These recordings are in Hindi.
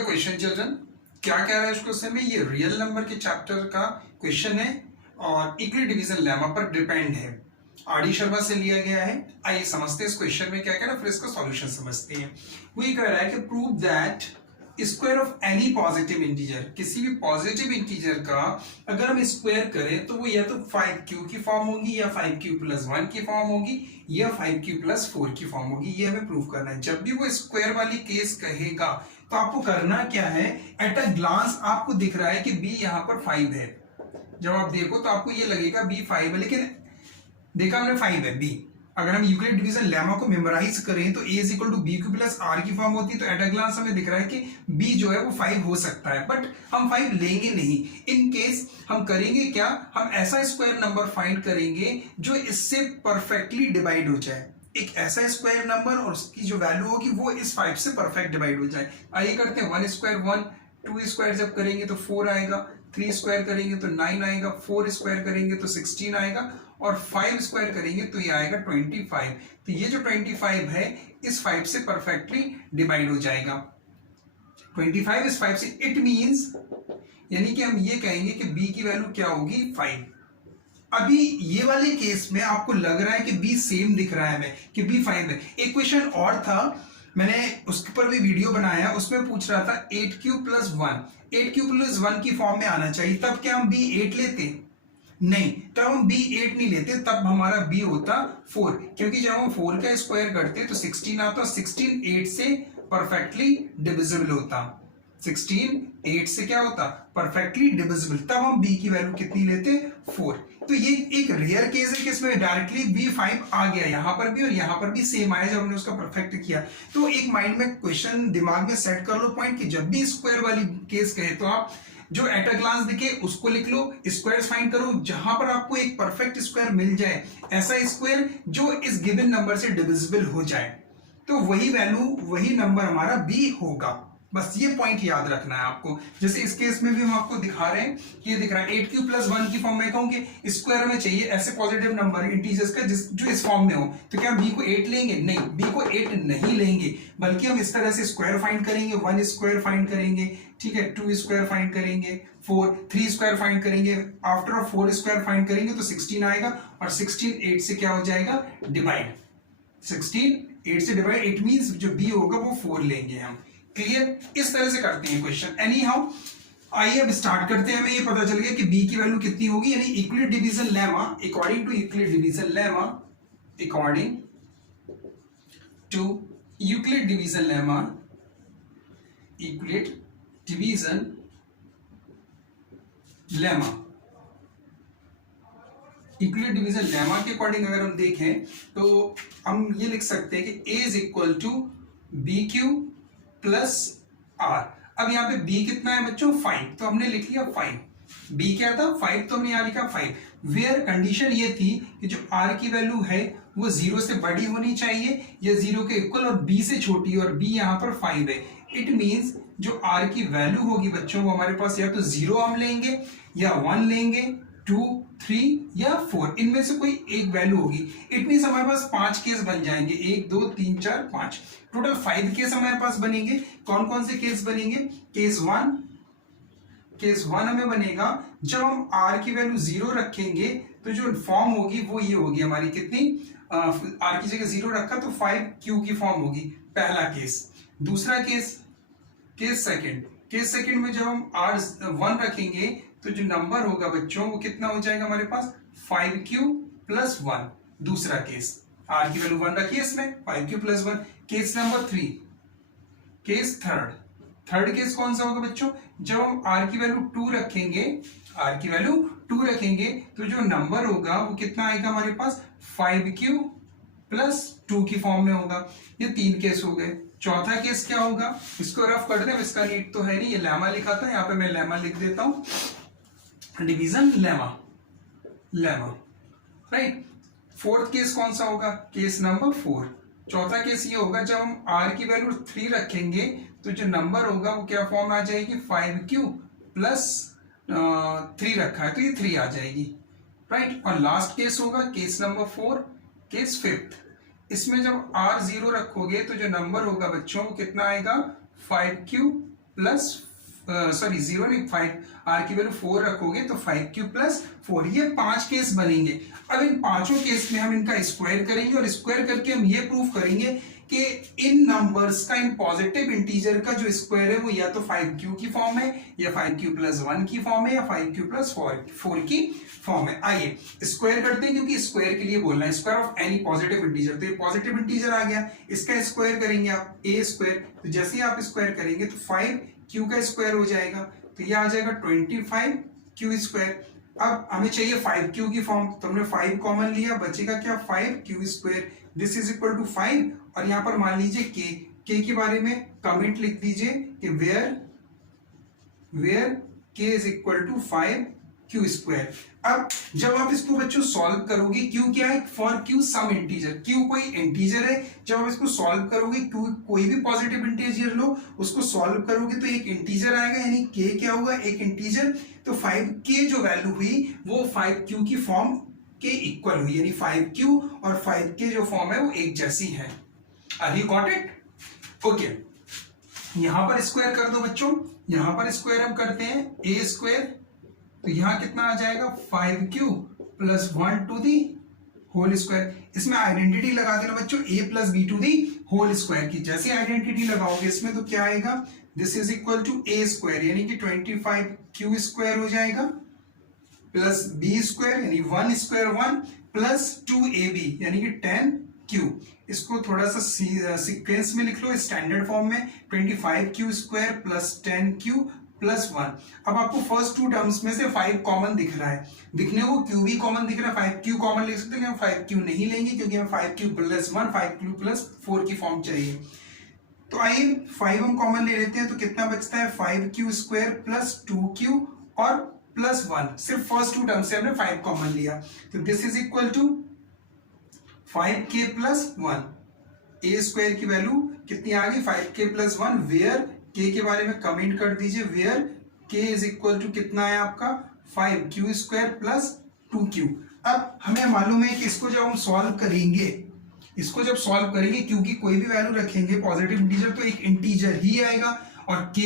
The question children. क्या कह रहा है इस क्वेश्चन में? ये रियल नंबर के चैप्टर का क्वेश्चन है और इक्वल डिवीजन लेमा पर डिपेंड है। आर.डी. शर्मा से लिया गया है। आइए समझते हैं इस क्वेश्चन में क्या कह रहा है, फिर इसका सॉल्यूशन समझते हैं। वो ये कह रहा है कि prove that square of any positive integer, किसी भी पॉजिटिव इंटीजर का अगर हम स्क्वायर करें तो वो या तो 5q की फॉर्म होगी या 5q + 1 की फॉर्म होगी या 5q + 4 की फॉर्म होगी। ये हमें प्रूव करना है। जब भी वो स्क्वायर वाली केस कहेगा तो आपको करना क्या है, एट अ ग्लांस आपको दिख रहा है कि b यहाँ पर 5 है। जब आप देखो तो आपको ये लगेगा b 5 है, लेकिन देखा हमने 5 है b। अगर हम यूक्लिड डिवीजन लेमा को मेमोराइज करें तो a = bq + r की फॉर्म होती है। तो एट अ ग्लांस हमें दिख रहा है कि b जो है वो 5 हो सकता है, बट हम 5 लेंगे नहीं। इन केस हम करेंगे क्या, हम ऐसा स्क्वायर नंबर फाइंड करेंगे जो इससे परफेक्टली डिवाइड हो जाए। एक ऐसा स्क्वायर नंबर और उसकी जो वैल्यू होगी वो इस 5 से परफेक्ट डिवाइड हो जाए। आइए करते हैं 1 स्क्वायर 1, 2 स्क्वायर जब करेंगे तो 4 आएगा, 3 स्क्वायर करेंगे तो 9 आएगा, 4 स्क्वायर करेंगे तो 16 आएगा और 5 स्क्वायर करेंगे तो ये आएगा 25। तो ये जो 25 है इस 5 से परफेक्टली डिवाइड हो जाएगा। 25 इस 5 से, इट मींस यानी कि हम ये कहेंगे कि b की वैल्यू क्या होगी 5। अभी ये वाले केस में आपको लग रहा है कि b सेम दिख रहा है हमें कि b 5 है। एक क्वेश्चन और था, मैंने उसके ऊपर भी वीडियो बनाया, उसमें पूछ रहा था 8q + 1, 8q + 1 की फॉर्म में आना चाहिए। तब क्या हम b 8 लेते? नहीं, तब हम b 8 नहीं लेते, तब हमारा b होता 4, क्योंकि जब हम 4 का स्क्वायर करते तो 16 आता, 16 8 से परफेक्टली डिविजिबल होता। 16 8 से क्या होता, परफेक्टली डिविजिबल। तब हम b की वैल्यू कितनी लेते, 4। तो ये एक रेयर केस है कि इसमें डायरेक्टली b 5 आ गया, यहां पर भी और यहां पर भी सेम आया जब हमने उसका परफेक्ट किया। तो एक माइंड में क्वेश्चन दिमाग में सेट कर लो पॉइंट कि जब भी स्क्वायर वाली केस कहे तो आप जो एट अ ग्लांस दिखे उसको लिख लो, स्क्वायर्स फाइंड करो जहां पर आपको एक परफेक्ट स्क्वायर मिल जाए, ऐसा स्क्वायर जो इस गिवन नंबर से डिविजिबल हो जाए, तो वही वैल्यू वही नंबर हमारा b होगा। बस ये पॉइंट याद रखना है आपको। जैसे इस केस में भी हम आपको दिखा रहे हैं, ये दिख रहा है 8q + 1 की फॉर्म में कहूं कि स्क्वायर में चाहिए ऐसे पॉजिटिव नंबर इंटीजर्स का जो इस फॉर्म में हो। तो क्या हम b को 8 लेंगे? नहीं, b को 8 नहीं लेंगे, बल्कि हम इस तरह से स्क्वायर फाइंड करेंगे। 1 स्क्वायर फाइंड करेंगे, ठीक है, 2 स्क्वायर फाइंड करेंगे, 3 स्क्वायर फाइंड करेंगे, आफ्टर 4 स्क्वायर फाइंड करेंगे तो 16 आएगा और 16 8 से क्या हो जाएगा, डिवाइड। 16 8 से डिवाइड, इट मींस जो b होगा वो 4 लेंगे हम। क्लियर? इस तरह से करते हैं क्वेश्चन। एनी हाउ, आइए अब स्टार्ट करते हैं। हमें ये पता चल गया कि b की वैल्यू कितनी होगी, यानी Euclid division lemma, according to Euclid division lemma, according to Euclid division lemma, Euclid division lemma, Euclid division lemma के अकॉर्डिंग अगर हम देखें तो हम ये लिख सकते हैं कि a = bq + r। अब यहाँ पे b कितना है बच्चों, 5, तो हमने लिख लिया 5। b क्या था, 5, तो हमने यहाँ लिखा 5। वेयर कंडीशन ये थी कि जो r की वैल्यू है वो 0 से बड़ी होनी चाहिए या 0 के इक्वल और b से छोटी, और b यहाँ पर 5 है। इट मींस जो r की वैल्यू होगी बच्चों वो हमारे पास या तो 0 हम लेंगे या 1 लेंगे, 2 3 या 4, इनमें से कोई एक वैल्यू होगी। इट मींस हमारे पास 5 केस बन जाएंगे, 1 2 3 4 5, टोटल 5 केस हमारे पास बनेंगे। कौन कौन से केस बनेंगे? केस 1 हमें बनेगा जब हम r की वैल्यू 0 रखेंगे तो जो फॉर्म होगी वो ये होगी हमारी, कितनी, r की जगह 0 रखा तो 5q की फॉर्म होगी, पहला केस। दूसरा केस सेकंड में जब हम r1 रखेंगे तो जो नंबर होगा बच्चों वो कितना हो जाएगा हमारे पास, 5q + 1। दूसरा केस, r की वैल्यू 1 रखिए इसमें, 5q + 1। Case number 3, case third case कौन सा होगा बच्चों, जब हम r की वैल्यू 2 रखेंगे तो जो नंबर होगा वो कितना आएगा हमारे पास, 5q + 2 की फॉर्म में होगा। ये 3 केस हो गए। चौथा केस क्या होगा, इसको रफ कर दें, इसका नीड तो है नहीं, ये लेमा लिखा था, यहाँ पे मैं लेमा लिख देता हूं, division lemma, right. Fourth case कौन सा होगा, केस नंबर 4। चौथा केस ये होगा जब हम r की वैल्यू 3 रखेंगे तो जो नंबर होगा वो क्या फॉर्म आ जाएगी, 5q + 3 रखा है तो ये 3 आ जाएगी, राइट। और लास्ट केस होगा केस नंबर 4, केस 5th। इसमें जब r 0 रखोगे तो जो नंबर होगा बच्चों वो कितना आएगा, 5q प्लस सॉरी 0 नहीं 5, r की वैल्यू 4 रखोगे तो 5 प्लस 4, ये 5 केस बनेंगे। अब इन पांचों केस में हम इनका स्क्वायर करेंगे और स्क्वायर करके हम ये प्रूफ करेंगे कि इन नंबर्स का, इन पॉजिटिव इंटीजर का जो स्क्वायर है वो या तो 5q की फॉर्म है, या 5q प्लस 1 की फॉर्म है, या 5q प्लस 4 की फॉर्म है। आइए स्क्वायर करते हैं, क्योंकि स्क्वायर के लिए बोलना है, square of any positive integer. तो ये पॉजिटिव इंटीजर आ गया, इसका स्क्वायर करेंगे आप a स्क्वायर, तो जैसे ही आप स्क्वायर करेंगे तो 5q का स्क्वायर हो जाएगा, तो ये आ जाएगा 25q स्क्वायर। अब हमें चाहिए 5q की फॉर्म, तो हमने 5 कॉमन लिया, बचेगा क्या 5q square, this is equal to 5। और यहां पर मान लीजिए k के बारे में कमेंट लिख दीजिए कि where k is equal to 5q square. अब जब आप इसको बच्चों सॉल्व करोगे, q क्या है, for q some integer, q कोई इंटीजर है, जब आप इसको सॉल्व करोगे, q कोई भी पॉजिटिव इंटीजर लो, उसको सॉल्व करोगे तो एक इंटीजर आएगा, यानी k क्या होगा, एक इंटीजर। तो 5k जो वैल्यू हुई वो 5q की फॉर्म के इक्वल हुई, यानी 5q और 5k जो फॉर्म है वो एक जैसी है। Have you got it? Okay, यहां पर स्क्वायर कर दो बच्चों, यहां पर स्क्वायर हम करते हैं a स्क्वायर, तो यहां कितना आ जाएगा 5q plus 1 to the whole square. इसमें आइडेंटिटी लगा देना बच्चों a plus b to the whole square की। जैसे आइडेंटिटी लगाओगे इसमें तो क्या आएगा, this is equal to a square यानी कि 25q स्क्वायर हो जाएगा, प्लस b स्क्वायर यानी 1 स्क्वायर 1 प्लस 2ab यानी कि 10q। इसको थोड़ा सा सीक्वेंस में लिख लो, स्टैंडर्ड फॉर्म में, 25q square plus 10q plus 1। अब आपको फर्स्ट टू टर्म्स में से 5 कॉमन दिख रहा है, दिखने को q भी कॉमन दिख रहा है, 5q कॉमन लिख सकते हैं, हम 5q नहीं लेंगे क्योंकि हमें 5q प्लस 1 5q प्लस 4 की फॉर्म चाहिए। तो आइए 5 हम कॉमन ले लेते हैं, तो कितना बचता है 5q स्क्वायर प्लस 2q और प्लस 1। सिर्फ फर्स्ट टू टर्म से हमने 5 कॉमन लिया, तो this is equal to 5k plus 1। a square की वैल्यू कितनी आ गई 5k प्लस 1, वेयर k के बारे में कमेंट कर दीजिए, where k is equal to कितना है आपका 5q स्क्वायर प्लस 2q। अब हमें मालूम है कि इसको जब हम सॉल्व करेंगे, इसको जब सॉल्व करेंगे, क्योंकि कोई भी वैल्यू रखेंगे पॉजिटिव इंटीजर तो एक इंटीजर ही आएगा, और k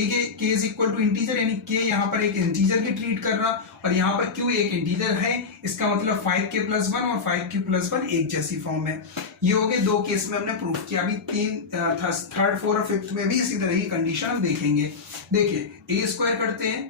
is equal to integer, यानी k यहाँ पर एक इंटीजर की ट्रीट कर रहा, और यहाँ पर q एक इंटीजर है, इसका मतलब 5k प्लस 1 और 5q प्लस 1 एक जैसी फॉर्म है। ये हो गए दो केस में हमने प्रूफ किया। अभी थर्ड फोर्थ और फिफ्थ में भी इसी तरह की कंडीशन हम देखेंगे। देखिए a स्क्वायर करते हैं,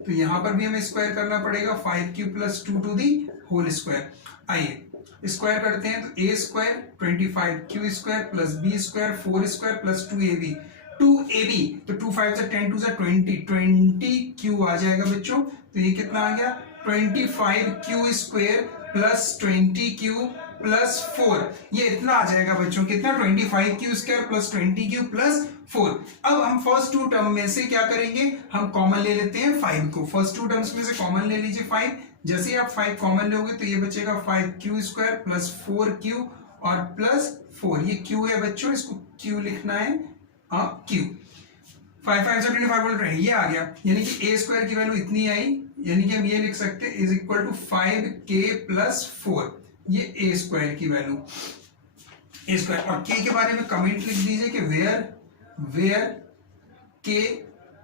तो यहाँ पर भी हमें स्क्वायर करना पड़ेगा 5q plus 2 to the whole square. आइए स्क्वायर करते हैं, तो a square 25q square plus b square 4 square plus 2ab, 2ab तो 2 5 से 10 2 से 20q आ जाएगा बच्चों। तो ये कितना आ गया 25q square plus 20q plus 4, ये इतना आ जाएगा बच्चों, कितना 25q square plus 20q plus 4। अब हम फर्स्ट टू टर्म में से क्या करेंगे, हम कॉमन ले लेते हैं 5 को, फर्स्ट टू टर्म्स में से कॉमन ले लीजिए 5। जैसे ही आप 5 कॉमन लोगे तो ये बचेगा 5q स्क्वायर प्लस 4q और प्लस 4, ये q है बच्चों, इसको q लिखना है, q 5 5 से 25 बोल रहे हैं, ये आ गया, यानी कि a स्क्वायर की वैल्यू इतनी आई, यानी कि हम ये लिख सकते हैं is equal to 5k plus 4, ये a स्क्वायर की वैल्यू a स्क्वायर। और k के बारे में कमेंट लिख दीजिए कि where k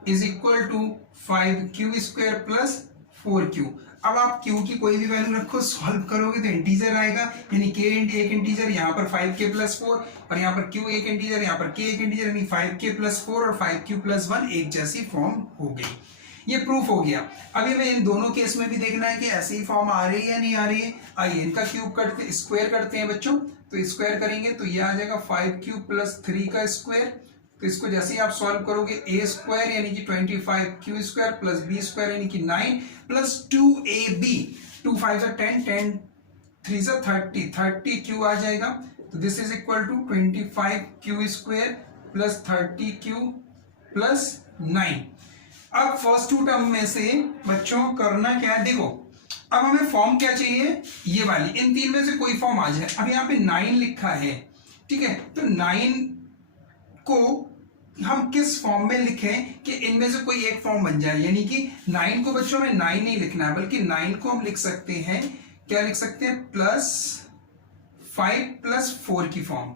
is equal to 5q square plus 4q। अब आप q की कोई भी वैल्यू रखो, सॉल्व करोगे तो इंटीजर आएगा, यानी k एक इंटीजर, यहाँ पर 5k प्लस 4 और यहाँ पर q एक इंटीजर, यहाँ पर k एक इंटीजर, यानी 5k प्लस 4 और 5q प्लस 1 एक जैसी फॉर्म हो गई। ये प्रूफ हो गया। अभी हमें इन दोनों केस में भी देखना है कि ऐसी ही फॉर्म आ रही है या नहीं आ रही है। आइए इनका क्यूब करते, स्क्वायर करते हैं बच्चों, तो स्क्वायर करेंगे तो ये आ जाएगा 5q प्लस 3 का स्क्वायर। तो इसको जैसे ही आप सॉल्व करोगे a स्क्वायर यानी कि 25q square plus b square यानी कि 9 प्लस 2ab, 2 5 से 10 10 3 से 30q आ जाएगा। तो this is equal to 25q square plus 30q plus 9। अब फर्स्ट टू टर्म में से बच्चों करना क्या है, देखो अब हमें फॉर्म क्या चाहिए, ये वाली, इन तीन में से कोई फॉर्म आ जाए। अब यहाँ पे 9 लिखा है, ठीक है, तो 9 को हम किस फॉर्म में लिखें कि इनमें से कोई एक फॉर्म बन जाए, यानी कि 9 को बच्चों में 9 नहीं लिखना है, बल्कि 9 को हम लिख सकते हैं, क्या लिख सकते हैं, प्लस 5 प्लस 4 की फॉर्म।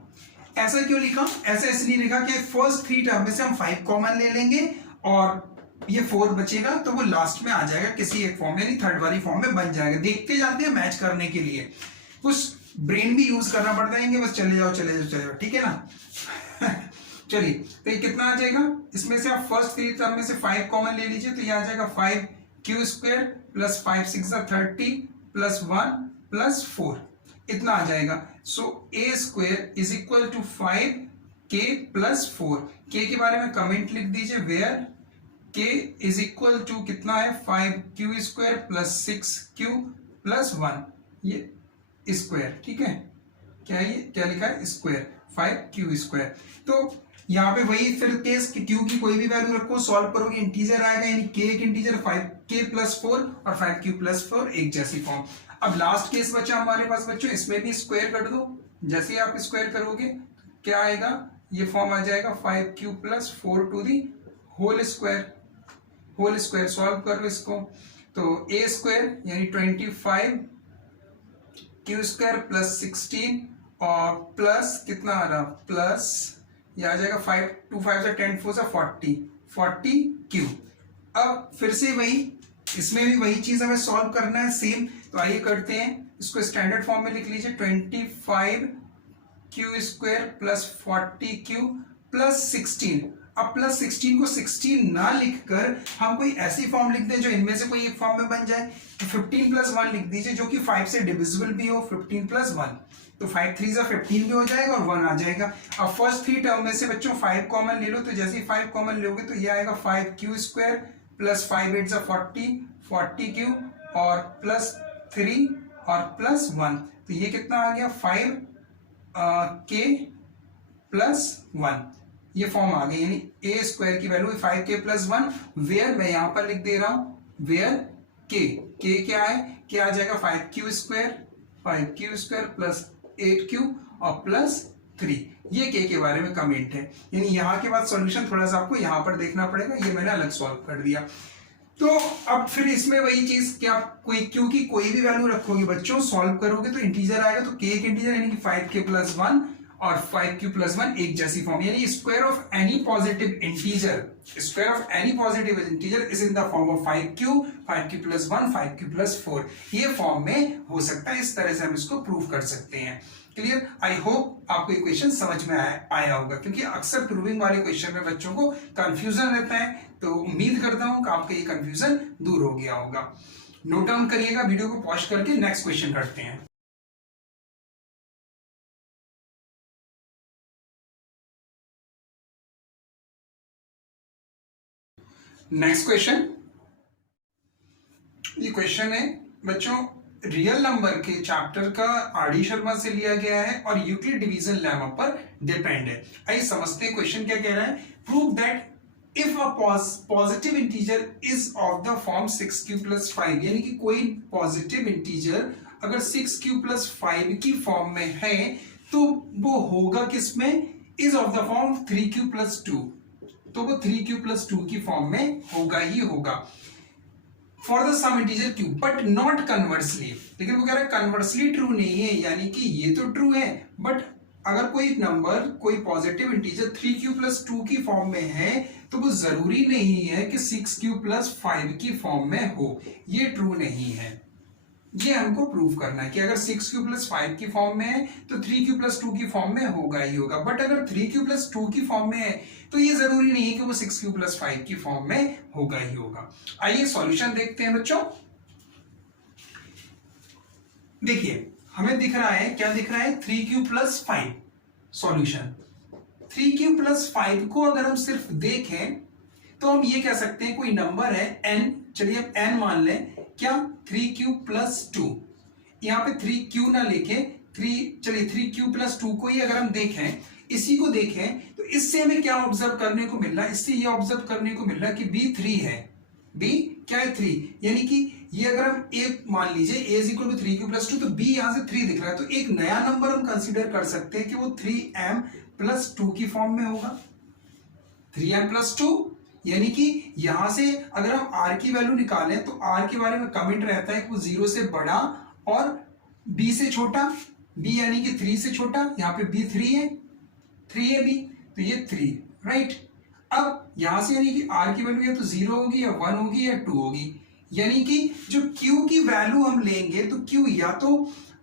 ऐसा क्यों लिखा, ऐसा इसलिए लिखा कि फर्स्ट थ्री टर्म में से हम 5 कॉमन ले लेंगे और ये 4 बचेगा तो वो लास्ट में आ जाएगा किसी एक फॉर्म में, यानी थर्ड वाली फॉर्म में बन जाएगा। देखते जाते हैं मैच करने के लिए कुछ ब्रेन भी यूज करना पड़ता है, बस चले जाओ चले जाओ चले जाओ, ठीक है ना। चलिए तो ये कितना आ जाएगा, इसमें से आप फर्स्ट 3 टर्म में से 5 कॉमन ले लीजिए, तो ये आ जाएगा 5q² प्लस 5 6 30 प्लस 1 प्लस 4, इतना आ जाएगा। So a² is equal to 5k plus 4। k के बारे में कमेंट लिख दीजिए, where k is equal to कितना है 5q² प्लस 6q प्लस 1, ये स्क्वायर, ठीक है। क्या ये क्या लिखा है, स्क्वायर 5q²। तो यहाँ पे वही फिर केस कि q की कोई भी वैल्यू रखो, सॉल्व करोगे इंटीजर आएगा, यानी k एक इंटीजर 5k प्लस 4 और 5q प्लस 4 एक जैसी फॉर्म। अब लास्ट केस बचा हमारे पास बच्चों, इसमें भी स्क्वायर कर दो। जैसे ही आप स्क्वायर करोगे क्या आएगा, ये फॉर्म आ जाएगा 5q plus 4 to the whole square. Solve करो इसको, तो a² यानी 25 q² प्लस 16 और प्लस कितना आ रहा, प्लस ये आ जाएगा 5 2 5 से 10 4 से 40 q। अब फिर से वही, इसमें भी वही चीज हमें सॉल्व करना है सेम, तो आइए करते हैं। इसको स्टैंडर्ड फॉर्म में लिख लीजिए, 25q² प्लस 40q प्लस 16। अब प्लस 16 को 16 ना लिखकर हम कोई ऐसी फॉर्म लिख दें जो इनमें से कोई एक फॉर्म में बन जाए, तो 15 प्लस 1 लिख दीजिए जो कि 5 से डिविजिबल भी हो। 15 प्लस 1 तो 5 3 से 15 भी हो जाएगा और 1 आ जाएगा। अब फर्स्ट 3 टर्म में से बच्चों 5 कॉमन ले लो, तो जैसे ही 5 कॉमन लोगे तो ये आएगा 5q² प्लस 5 8 से 40q और प्लस 3 और प्लस 1, तो ये कितना आ गया 5k प्लस 1, ये फॉर्म आ गई। यानी a² की वैल्यू 5k प्लस 1, वेयर मैं यहां पर लिख दे रहा हूं, वेयर k क्या है, क्या आ जाएगा 5q² प्लस 8q और प्लस 3, ये k के बारे में कमेंट है। यानी यहाँ के बाद सॉल्यूशन थोड़ा सा आपको यहाँ पर देखना पड़ेगा, ये मैंने अलग सॉल्व कर दिया। तो अब फिर इसमें वही चीज कि आप q की कोई भी वैल्यू रखोगे बच्चों, सॉल्व करोगे तो इंटीजर आएगा, तो k एक इंटीजर यानी कि 5k प्लस 1 और 5q प्लस 1 एक जैसी फॉर्म, यानी square of any positive integer is in the form of 5q plus 1 5q plus 4, ये फॉर्म में हो सकता है। इस तरह से हम इसको प्रूव कर सकते हैं। क्लियर? आई होप आपको ये क्वेश्चन समझ में आया होगा, क्योंकि अक्सर प्रूविंग वाले क्वेश्चन में बच्चों को कंफ्यूजन रहता है, तो उम्मीद करता हूं कि आपका ये कंफ्यूजन दूर हो गया होगा। नोट डाउन करिएगा, वीडियो को पॉज करके नेक्स्ट क्वेश्चन करते हैं। नेक्स्ट क्वेश्चन, ये क्वेश्चन है बच्चों रियल नंबर के चैप्टर का आर.डी. शर्मा से लिया गया है और यूक्लिड डिवीजन लेमा पर डिपेंड है। आइए समझते हैं क्वेश्चन क्या कह रहा है। Prove that if a positive integer is of the form 6q plus 5, यानी कि कोई पॉजिटिव इंटीजर अगर 6q प्लस 5 की फॉर्म में है तो वो होगा किसमें, is of the form 3q plus 2, तो वो 3q प्लस 2 की फॉर्म में होगा ही होगा। For the some integer q but not conversely, लेकिन वो कह रहा है कन्वर्सली ट्रू नहीं है, यानी कि ये तो ट्रू है बट अगर कोई नंबर कोई पॉजिटिव इंटीजर 3q प्लस 2 की फॉर्म में है तो वो जरूरी नहीं है कि 6q प्लस 5 की फॉर्म में हो, ये ट्रू नहीं है। ये हमको प्रूव करना है कि अगर 6q प्लस 5 की फॉर्म में है तो 3q प्लस 2 की फॉर्म में होगा ही होगा, बट अगर 3q प्लस 2 की फॉर्म में है तो ये जरूरी नहीं है कि वो 6q प्लस 5 की फॉर्म में होगा ही होगा। आइए सॉल्यूशन देखते हैं बच्चों। देखिए हमें दिख रहा है, क्या दिख रहा है, 3q plus 5 solution. 3q plus 5 को अगर हम सिर्फ देखें तो हम ये कह सकते हैं कोई नंबर है n, चलिए अब n मान लें, क्या 3q प्लस 2, यहां पे 3q ना लिखे, 3q प्लस 2 को ही अगर हम देखें, इसी को देखें तो इससे हमें क्या ऑब्जर्व करने को मिल रहा है, इससे ये ऑब्जर्व करने को मिल रहा है कि b 3 है, b क्या है 3, यानी कि ये अगर हम a मान लीजिए a is equal to 3q plus 2, तो b यहां से 3 दिख रहा है, तो एक नया नंबर हम कंसीडर कर सकते हैं कि वो 3m प्लस 2 की फॉर्म में होगा। 3m प्लस 2 यानी कि यहां से अगर हम r की वैल्यू निकालें तो r के बारे में कमेंट रहता है कि वो 0 से बड़ा और b से छोटा, b यानी कि 3 से छोटा, यहाँ पे b 3 है, 3 है b, तो ये 3 राइट। अब यहां से यानी कि r की वैल्यू या तो 0 होगी या 1 होगी या 2 होगी, यानी कि जो q की वैल्यू हम लेंगे तो q या तो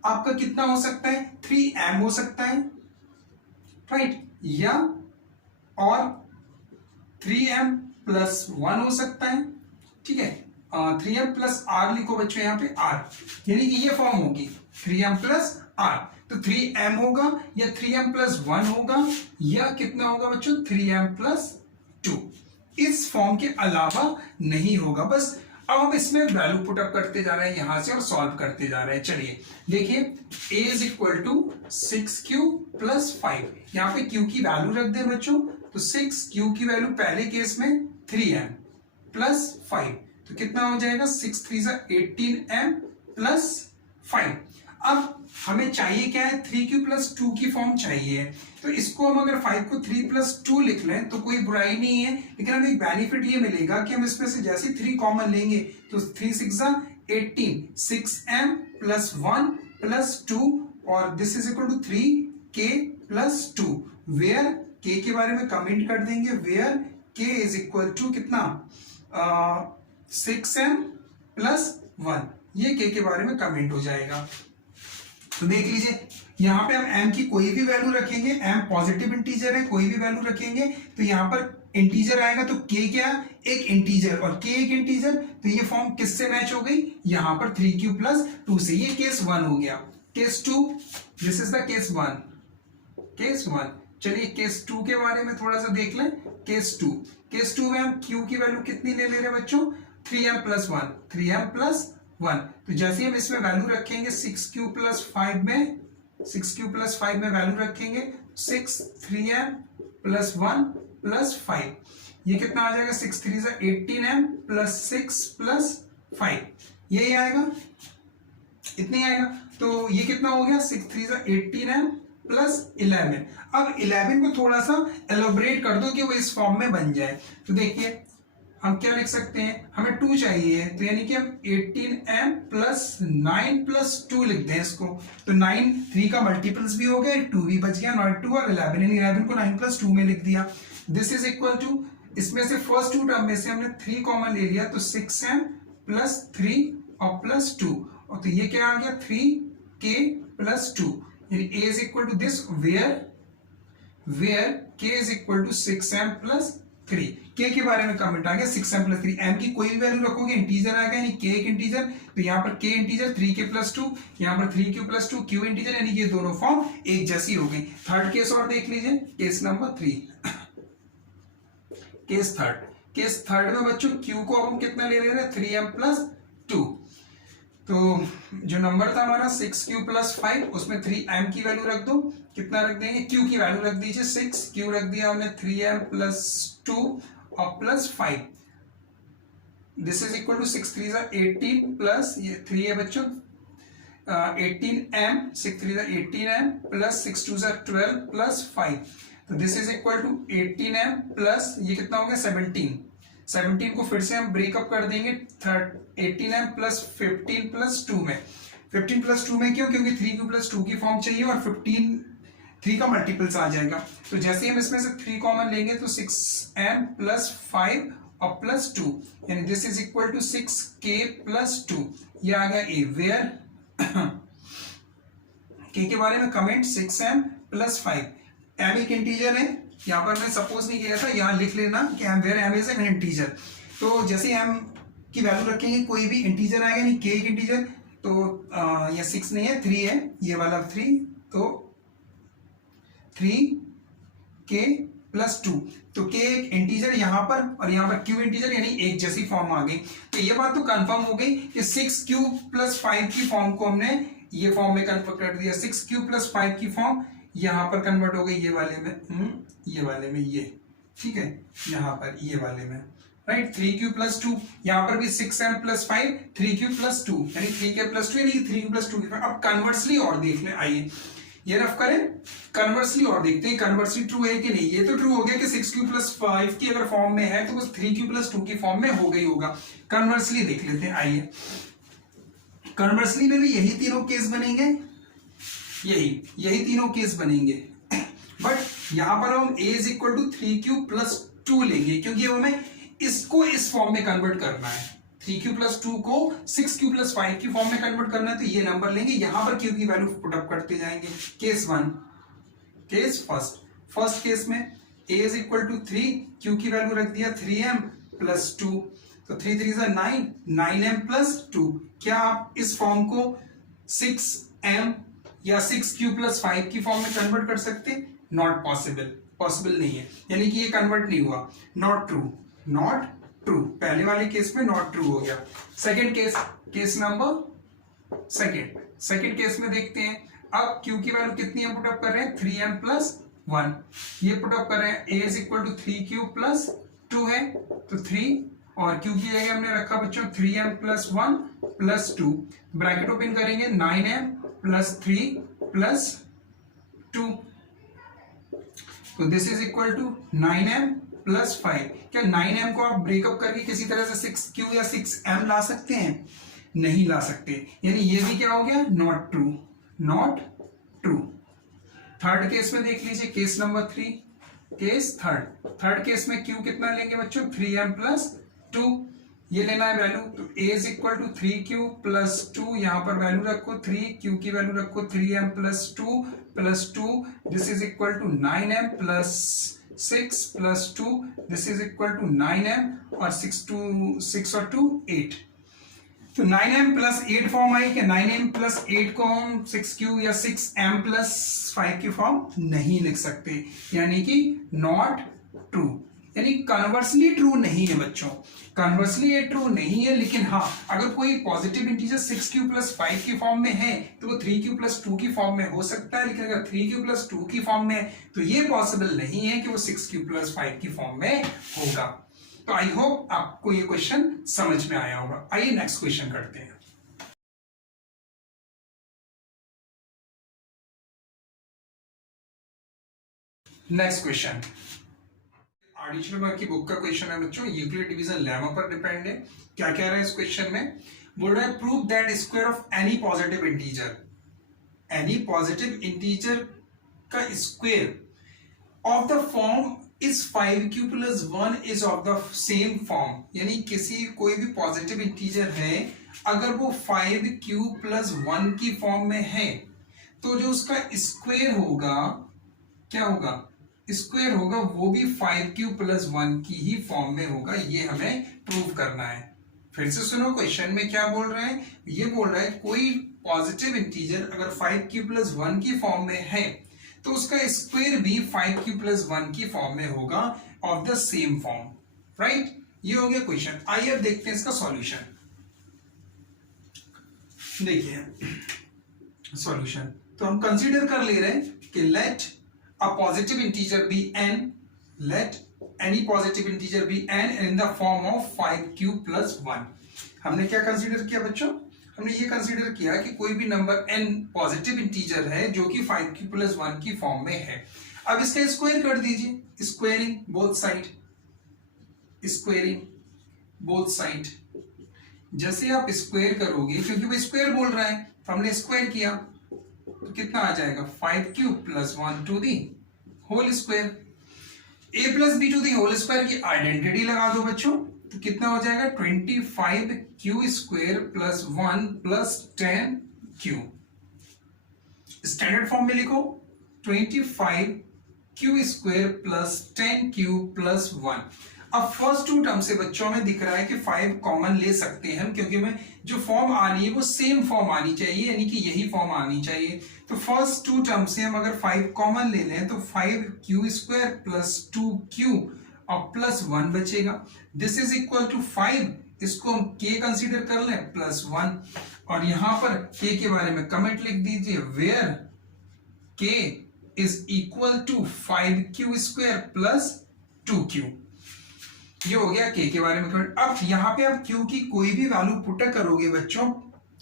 आपका कितना हो सकता है 3m हो सकता है, राइट, या और 3m प्लस 1 हो सकता है, ठीक है। 3m प्लस r लिखो बच्चों यहाँ पे r, यानी कि ये फॉर्म होगी 3m प्लस r, तो 3m होगा या 3m प्लस 1 होगा या कितना होगा बच्चों 3m प्लस 2, इस फॉर्म के अलावा नहीं होगा। बस अब हम इसमें वैल्यू पुटअप करते जा रहे हैं यहां से और सॉल्व करते जा रहे हैं। चलिए देखिए a is equal to 6q plus 5, यहाँ पे q की वैल्यू रख दें बच्चों, तो 6q की वैल्यू पहले केस में 3m प्लस 5, तो कितना हो जाएगा 6 3 18m प्लस 5। अब हमें चाहिए क्या है 3q प्लस 2 की फॉर्म चाहिए, तो इसको हम अगर 5 को 3 प्लस 2 लिख लें तो कोई बुराई नहीं है, लेकिन हमें एक बेनिफिट ये मिलेगा कि हम इसमें से जैसे 3 कॉमन लेंगे तो 3 6 18, 6m प्लस 1 प्लस 2 और this is equal to 3k plus 2, where k के बारे में कमेंट कर देंगे, where k is equal to कितना 6m प्लस 1, ये k के बारे में कमेंट हो जाएगा। तो देख लीजिए यहां पे हम m की कोई भी वैल्यू रखेंगे, m पॉजिटिव इंटीजर है, कोई भी वैल्यू रखेंगे तो यहां पर इंटीजर आएगा, तो k क्या एक इंटीजर और k एक इंटीजर, तो ये फॉर्म किससे मैच हो गई यहां पर 3q प्लस 2 से, ये केस 1 हो गया। Case 2, this is the case 1, case 1। चलिए केस 2 के बारे में थोड़ा सा देख लें। केस 2 में हम q की वैल्यू कितनी ले रहे हैं बच्चों 3m प्लस 1, 3m प्लस 1, तो जैसे हम इसमें वैल्यू रखेंगे 6q प्लस 5 में, 6q प्लस 5 में वैल्यू रखेंगे 6 3m प्लस 1 प्लस 5, ये कितना आ जाएगा 6 3 18m प्लस 6 प्लस 5, यही आएगा, इतने आएगा। तो ये कितना हो गया 6 3 18m प्लस 11। अब 11 को थोड़ा सा एलोबरेट कर दो कि वो इस फॉर्म में बन जाए, तो देखिए हम क्या लिख सकते हैं, हमें 2 चाहिए, तो यानी कि हम 18m प्लस 9 प्लस 2 लिखते हैं इसको, तो 9 3 का मल्टीपल्स भी हो गया, 2 भी बच गया, 9 2 और 11, यानी 11 को 9 प्लस 2 में लिख दिया। दिस इज इक्वल टू, इसमें से फर्स्ट 2 टर्म में से हमने 3 कॉमन ले लिया, तो 6m प्लस 3 और प्लस 2, और तो ये क्या आ गया 3k प्लस 2, यानी a is equal to this, where k is equal to 6m plus 3, k के बारे में कमेंट आ गया 6m प्लस 3, m की कोई भी वैल्यू रखोगे इंटीजर आएगा, यानी k एक इंटीजर, तो यहाँ पर k इंटीजर 3k प्लस 2, यहाँ पर 3q प्लस 2 q इंटीजर, यानी ये दोनों फॉर्म एक जैसी हो गई। थर्ड केस और देख लीजिए, केस नंबर 3, केस थर्ड में बच्चों q को अब हम कितना ले रहे हैं 3m प्लस 2, तो जो नंबर था हमारा 6q प्लस 5, उसमें 3m की वैल्यू रख दो, कितना रख देंगे q की वैल्यू रख दीजिए 6, q रख दिया हमने 3m प्लस 2 और plus 5, this is equal to 6 3 18 plus ये 3 है बच्चों 18m, 6 3 18m प्लस 6 2 12 प्लस 5, तो this is equal to 18m plus ये कितना हो गया 17 को फिर से हम ब्रेकअप कर देंगे 18m प्लस 15 प्लस 2 में, 15 प्लस 2 में क्यों, क्योंकि 3q प्लस 2 की फॉर्म चाहिए और 15 3 का मल्टीपल्स आ जाएगा, तो जैसे हम इसमें से 3 कॉमन लेंगे तो 6m प्लस 5 और प्लस 2, यानी this is equal to 6k plus 2, ये आ गया a, वेयर k के बारे में कमेंट 6m प्लस 5, m एक इंटीजर है, यहाँ पर मैं सपोज नहीं किया था, यहाँ लिख लेना कि m where m is an integer, तो जैसे m की वैल्यू रखेंगे कोई भी इंटीजर आएगा, नहीं k एक इंटीजर, तो ये 6 नहीं है 3 है, ये वाला 3, तो 3k प्लस 2, तो k एक इंटीजर यहाँ पर और यहाँ पर q इंटीजर, यानी एक जैसी फॉर्म आ गई, तो ये बात तो कंफर्म हो गई कि 6q प्लस 5 की फॉर्म को हमने ये फॉर्म में कन्वर्ट कर दिया, 6q प्लस 5 की फॉर्म यहाँ पर कन्वर्ट हो गई ये वाले में, ये ठीक है, यहाँ पर ये वाले में, राइट, 3q प्लस 2, यहाँ पर भी 6m प्लस 5 3q प्लस 2, यानी 3k प्लस 2, यानी 3q प्लस 2 की फॉर्म। अब कन्वर्सली और देख लें, आइए ये रफ करें, कन्वर्सली और देखते हैं कन्वर्सली ट्रू है कि नहीं। ये तो ट्रू हो गया कि 6q प्लस 5 की अगर फॉर्म में है तो बस 3q प्लस 2 की फॉर्म में हो गई होगा। कन्वर्सली देख लेते हैं, आइए कन्वर्सली में भी यही तीनों केस बनेंगे, यही तीनों केस बनेंगे, बट यहां पर हम a is equal to 3q plus 2 लेंगे, क्योंकि हमें इसको इस फॉर्म में कन्वर्ट करना है, 3q प्लस 2 को 6q प्लस 5 की फॉर्म में कन्वर्ट करना है, तो ये नंबर लेंगे, यहां पर q की वैल्यू पुट अप करते जाएंगे। केस 1, केस फर्स्ट केस में a is equal to 3, q की वैल्यू रख दिया 3m प्लस 2, तो 3 3 is 9, 9m प्लस 2। क्या आप इस फॉर्म को 6m या 6q प्लस 5 की फॉर्म में कन्वर्ट कर सकते? नॉट पॉसिबल, पॉसिबल नहीं है, यानी कि ये कन्वर्ट नहीं हुआ, नॉट ट्रू, नॉट ट्रू। पहले वाले केस में नॉट ट्रू हो गया। Second case, case number second case में देखते हैं। अब q की वैल्यू कितनी हम पुट अप कर रहे हैं? 3m प्लस 1, ये पुट अप कर रहे हैं। a is equal to 3q plus 2 है, तो 3 और q की जगह हमने रखा बच्चों 3m plus 1 plus 2, bracket open करेंगे 9m प्लस 3 प्लस 2, तो this is equal to 9m plus 5। क्या 9m को आप ब्रेकअप करके किसी तरह से 6q या 6m ला सकते हैं? नहीं ला सकते, यानी ये भी क्या हो गया? Not true, not true. Third case में देख लीजिए, case number 3, case third case में q कितना लेंगे बच्चों? 3m प्लस 2, ये लेना है वैल्यू, तो a is equal to 3q plus 2, यहां पर वैल्यू रखो 3, q की वैल्यू रखो 3m plus 2 plus 2, this is equal to 9m plus 6 plus 2, this is equal to 9m और 6 और 2 8, तो 9m प्लस 8 फॉर्म आई। क्या 9m प्लस 8 को हम 6q या 6m प्लस 5 की फॉर्म नहीं लिख सकते, यानी कि नॉट ट्रू, यानी कन्वर्सली ट्रू नहीं है बच्चों, कन्वर्सली ये ट्रू नहीं है। लेकिन हाँ, अगर कोई पॉजिटिव इंटीजर 6q प्लस 5 की फॉर्म में है तो वो 3q प्लस 2 की फॉर्म में हो सकता है, लेकिन अगर 3q प्लस 2 की फॉर्म में है तो ये पॉसिबल नहीं है कि वो 6q प्लस 5 की फॉर्म में होगा। तो आई होप आपको ये क्वेश्चन समझ में आया होगा। आइए नेक्स्ट क्वेश्चन करते हैं। Next question R D Sharma की बुक का क्वेश्चन है बच्चों, यूक्लिड डिवीजन लेमा पर डिपेंड है। क्या कह रहा है इस क्वेश्चन में? बोल रहा है prove that square of any positive integer, any positive integer का square of the form is 5q plus 1 is of the same form, यानी किसी कोई भी पॉजिटिव इंटीजर है, अगर वो 5q प्लस 1 की फॉर्म में है तो जो उसका स्क्वायर होगा, क्या होगा? स्क्वायर होगा वो भी 5q प्लस 1 की ही फॉर्म में होगा, ये हमें प्रूव करना है। फिर से सुनो, क्वेश्चन में क्या बोल रहे हैं? ये बोल रहा है कोई पॉजिटिव इंटीजर अगर 5q प्लस 1 की फॉर्म में है तो उसका स्क्वायर भी 5q प्लस 1 की फॉर्म में होगा, of the same form, right? ये हो गया क्वेश्चन। आइए अब देखते हैं इसका सॉल्यूशन। देखिए सॉल्यूशन, तो हम कंसीडर कर ले रहे हैं कि late a positive integer be n, let any positive integer be n in the form of 5q plus 1। हमने क्या कंसीडर किया बच्चों? हमने ये कंसीडर किया कि कोई भी नंबर n पॉजिटिव इंटीजर है जो कि 5q plus 1 की फॉर्म में है। अब इसका स्क्वायर कर दीजिए, squaring both side, squaring both side. जैसे आप स्क्वायर करोगे, क्योंकि वो स्क्वायर बोल रहा है तो हमने स्क्वायर किया, तो कितना आ जाएगा? 5q plus 1 to the whole square, a plus b to the whole square की आइडेंटिटी लगा दो बच्चों, तो कितना हो जाएगा? 25q square plus 1 plus 10q। Standard form में लिखो 25q square plus 10q plus 1। अब फर्स्ट टू टर्म से बच्चों में दिख रहा है कि 5 कॉमन ले सकते हैं हम, क्योंकि में जो फॉर्म आनी है वो सेम फॉर्म आनी चाहिए, यानी कि यही फॉर्म आनी चाहिए। तो फर्स्ट टू टर्म से हम अगर 5 कॉमन ले लें तो 5q स्क्वायर प्लस 2q और प्लस 1 बचेगा, दिस इज इक्वल टू 5, इसको हम k कंसीडर कर लें प्लस 1, और यहां पर k के बारे में कमेंट लिख दीजिए, where k is equal to 5q square plus 2q। ये हो गया k के बारे में कमेंट। अब यहाँ पे आप q की कोई भी वैल्यू पुट करोगे बच्चों,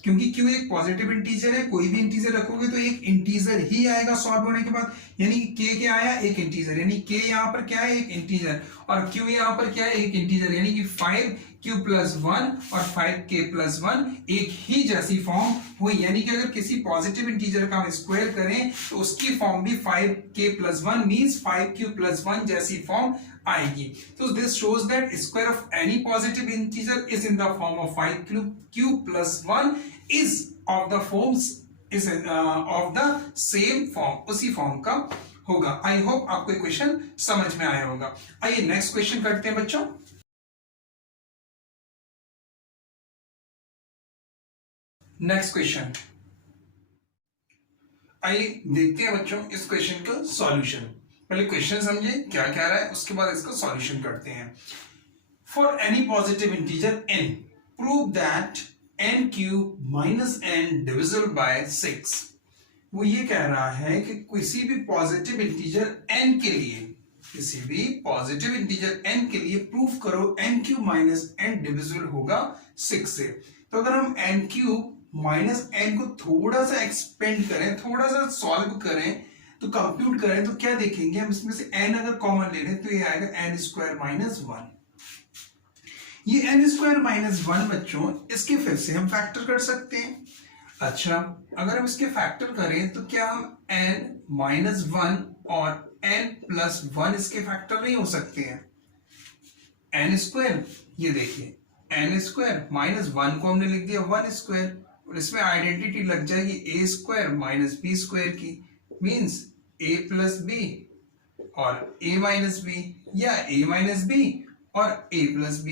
क्योंकि q एक पॉजिटिव इंटीजर है, कोई भी इंटीजर रखोगे तो एक इंटीजर ही आएगा सॉल्व होने के बाद, यानी कि k क्या आया? एक इंटीजर, यानी k यहाँ पर क्या है? एक इंटीजर, और q यहाँ पर क्या है? एक इंटीजर, यानी कि 5 5q+1 और 5k+1 एक ही जैसी फॉर्म हुई, यानी कि अगर किसी पॉजिटिव इंटीजर का हम स्क्वायर करें तो उसकी फॉर्म भी 5k+1 मींस 5q+1 जैसी फॉर्म आएगी। तो this shows that square of any positive integer is in the form of 5q+1 is of the forms is of the same form, उसी फॉर्म का होगा। आई होप आपको क्वेश्चन समझ में आया होगा। आइए नेक्स्ट क्वेश्चन करते हैं बच्चों। नेक्स्ट क्वेश्चन, आइए देखते हैं बच्चों इस क्वेश्चन का सॉल्यूशन। पहले क्वेश्चन समझे क्या कह रहा है, उसके बाद इसका सॉल्यूशन करते हैं। For any positive integer n, prove that n³ - n divisible by 6। वो ये कह रहा है कि किसी भी पॉजिटिव इंटीजर n के लिए, किसी भी पॉजिटिव इंटीजर n के लिए प्रूफ करो n³ - n डिविजिबल होगा 6 से। तो अगर हम n³ - n को थोड़ा सा एक्सपेंड करें, थोड़ा सा सॉल्व करें, तो कंप्यूट करें तो क्या देखेंगे हम, इसमें से n अगर कॉमन ले लें तो ये आएगा n² - 1। ये n² - 1 बच्चों, इसके फिर से हम फैक्टर कर सकते हैं। अच्छा, अगर हम इसके फैक्टर करें तो क्या हम n-1 और n+1 इसके फैक्टर नहीं हो सकते हैं? n², ये देखिए n² - 1 को हमने लिख दिया 1² और इसमें आइडेंटिटी लग जाएगी a² - b² की, मींस a + b और a - b या a - b और a + b।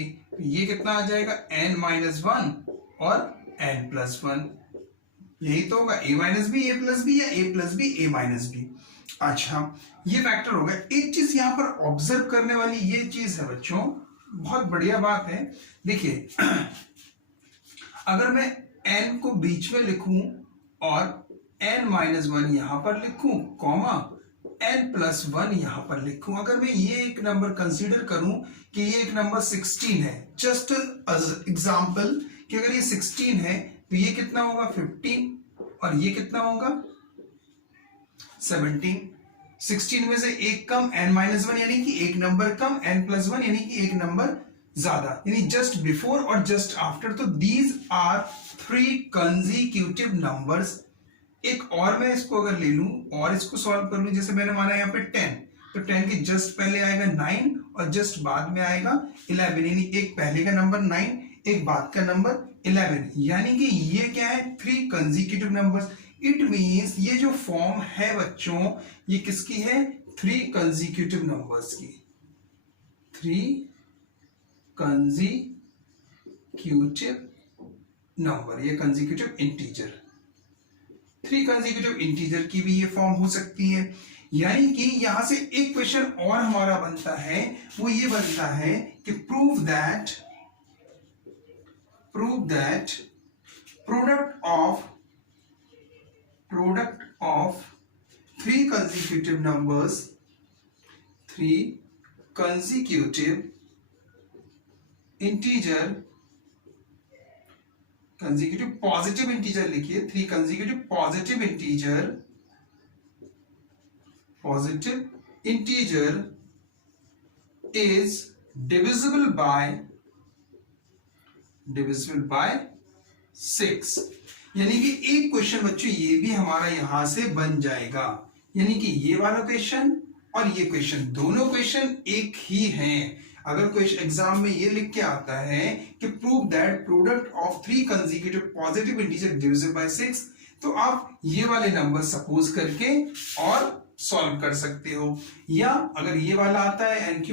ये कितना आ जाएगा n-1 और n+1, यही तो होगा a - b a + b या a + b a - b। अच्छा, ये फैक्टर हो गया। एक चीज यहां पर ऑब्जर्व करने वाली ये चीज है बच्चों, बहुत बढ़िया बात है। देखिए अगर मैं n को बीच में लिखूं और n-1 यहां पर लिखूं, कॉमा n+1 यहां पर लिखूं, अगर मैं ये एक नंबर कंसीडर करूं कि ये एक नंबर 16 है, जस्ट एग्जांपल कि अगर ये 16 है तो ये कितना होगा 15 और ये कितना होगा 17। 16 में से एक कम n-1 यानी कि एक नंबर कम, n+1 यानी कि एक नंबर ज्यादा, यानी जस्ट बिफोर और जस्ट आफ्टर। तो दीज आर 3 कंसेक्यूटिव नंबर्स। एक और मैं इसको अगर ले लूं और इसको सॉल्व कर लूं, जैसे मैंने माना यहाँ पे 10, तो 10 के जस्ट पहले आएगा 9 और जस्ट बाद में आएगा 11, यानी एक पहले का नंबर 9, एक बाद का नंबर 11, यानी कि ये क्या है 3 कंसेक्यूटिव नंबर्स। इट मींस ये जो फॉर्म है बच्चों, ये किसकी है 3 कंसेक्यूटिव नंबर्स की, 3 कंसेक्यूटिव नंबर, ये कंसेक्यूटिव इंटीजर, 3 कंसेक्यूटिव इंटीजर की भी ये फॉर्म हो सकती है। यानी कि यहां से एक क्वेश्चन और हमारा बनता है, वो ये बनता है कि prove that product of 3 consecutive numbers, 3 consecutive integer, consecutive positive integer लिखिए, 3 consecutive positive integer is divisible by 6। यानी कि एक क्वेश्चन बच्चों ये भी हमारा यहां से बन जाएगा, यानी कि ये वाला क्वेश्चन और ये क्वेश्चन, दोनों क्वेश्चन एक ही हैं। अगर क्वेश्चन एग्जाम में ये लिख के आता है कि prove that product of 3 consecutive positive integer divisible by 6, तो आप ये वाले नंबर सपोज करके और सॉल्व कर सकते हो। या अगर ये वाला आता है n³ -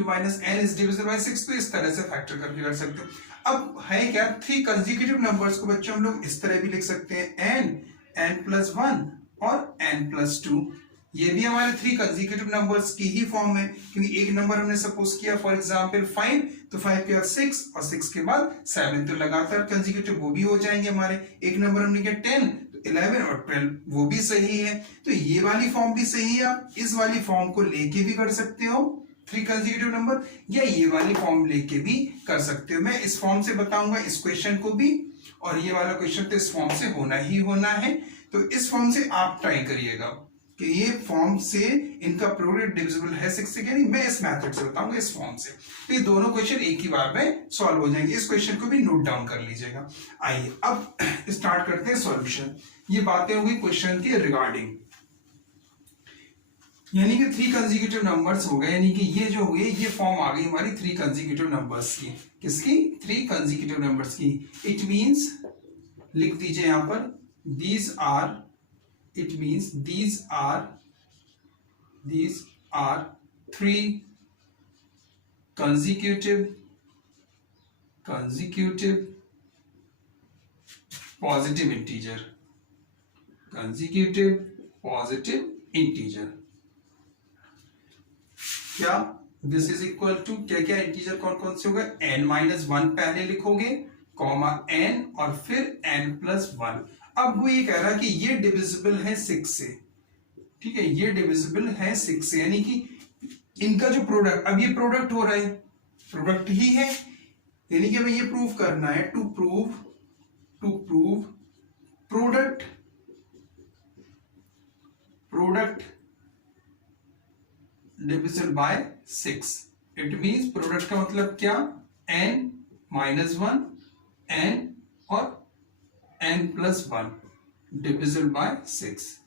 n is divisible by 6, तो इस तरह से फैक्टर करके कर सकते हो। अब है क्या 3 कंसेक्यूटिव नंबर्स को बच्चों हम लोग इस तरह भी लिख सकते हैं n+1 और n+2। ये भी हमारे 3 कंसेक्यूटिव नंबर्स की ही फॉर्म है, क्योंकि एक नंबर हमने सपोज किया फॉर एग्जांपल 5, तो 5 के बाद 6 और 6 के बाद 7, तो लगातार कंसेक्यूटिव वो भी हो जाएंगे हमारे। एक नंबर हमने किया 10, तो 11 और 12 वो भी सही है। तो ये वाली फॉर्म भी सही है, आप इस वाली फॉर्म को लेके भी कर सकते हो 3 कंसेक्यूटिव नंबर, या ये वाली फॉर्म लेके भी कर सकते हो। मैं इस फॉर्म से बताऊंगा इस क्वेश्चन को भी, और ये वाला क्वेश्चन तो इस फॉर्म से होना ही होना है। तो इस फॉर्म से आप ट्राई करिएगा। कि ये फॉर्म से इनका प्रोडक्ट डिविजिबल है 6 से, यानी मैं इस मेथड से बताऊंगा, इस फॉर्म से। तो ये दोनों क्वेश्चन एक ही बार में सॉल्व हो जाएंगे। इस क्वेश्चन को भी नोट डाउन कर लीजिएगा। आइए अब स्टार्ट करते हैं सॉल्यूशन। ये बातें होंगी क्वेश्चन की रिगार्डिंग, यानी कि 3 कंसेक्यूटिव नंबर्स हो गए, यानी कि ये जो हो गए, ये फॉर्म आ गई हमारी 3 कंसेक्यूटिव नंबर्स की। किसकी? 3 कंसेक्यूटिव नंबर्स की। इट मींस, लिख दीजिए यहां पर, these are, it means these are 3 consecutive positive integer, consecutive positive integer। क्या दिस इज इक्वल टू, क्या क्या इंटीजर कौन कौन से होगा? n-1 पहले लिखोगे, कॉमा n और फिर n+1। अब वो ये कह रहा है कि ये डिविजिबल है 6 से, ठीक है, ये डिविजिबल है 6 से, यानी कि इनका जो प्रोडक्ट, अब ये प्रोडक्ट हो रहा है, प्रोडक्ट ही है, यानी कि हमें ये प्रूव करना है, to prove product divisible by 6। It means product का मतलब क्या? n-1 n और n+1 डिविजिबल बाय 6।